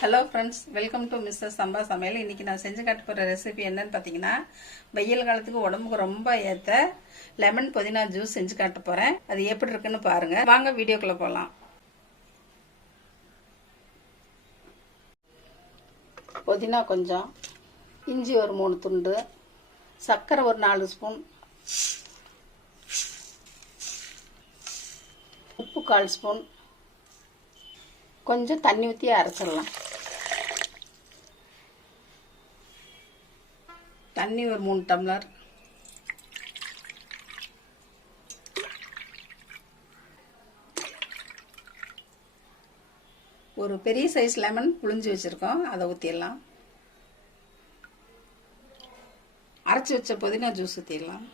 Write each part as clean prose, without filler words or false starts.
Hello friends, welcome to mister சம்பா சமையல். இன்றைக்கி நான் செஞ்சு காட்ட போகிற ரெசிபி என்னன்னு பார்த்தீங்கன்னா, வெயில் காலத்துக்கு உடம்புக்கு ரொம்ப ஏற்ற லெமன் புதினா ஜூஸ் செஞ்சு காட்ட போகிறேன். அது எப்படி இருக்குன்னு பாருங்கள். வாங்க வீடியோக்குள்ளே போகலாம். புதினா கொஞ்சம், இஞ்சி ஒரு 3 துண்டு, சர்க்கரை ஒரு 4 ஸ்பூன், உப்பு 1/4 ஸ்பூன், கொஞ்சம் தண்ணி ஊற்றி அரைச்சிடலாம். தண்ணி ஒரு 3 டம்ளர், ஒரு பெரிய சைஸ் லெமன் புழிஞ்சு வச்சுருக்கோம், அதை ஊற்றிடலாம். அரைச்சி வச்ச புதினா ஜூஸ் ஊற்றிடலாம்.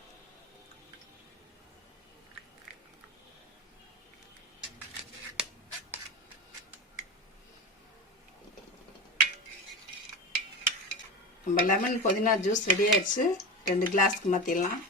நம்ம லெமன் புதினா ஜூஸ் ரெடி ஆயிடுச்சு. 2 கிளாஸ்க்கு மாற்றிடலாம்.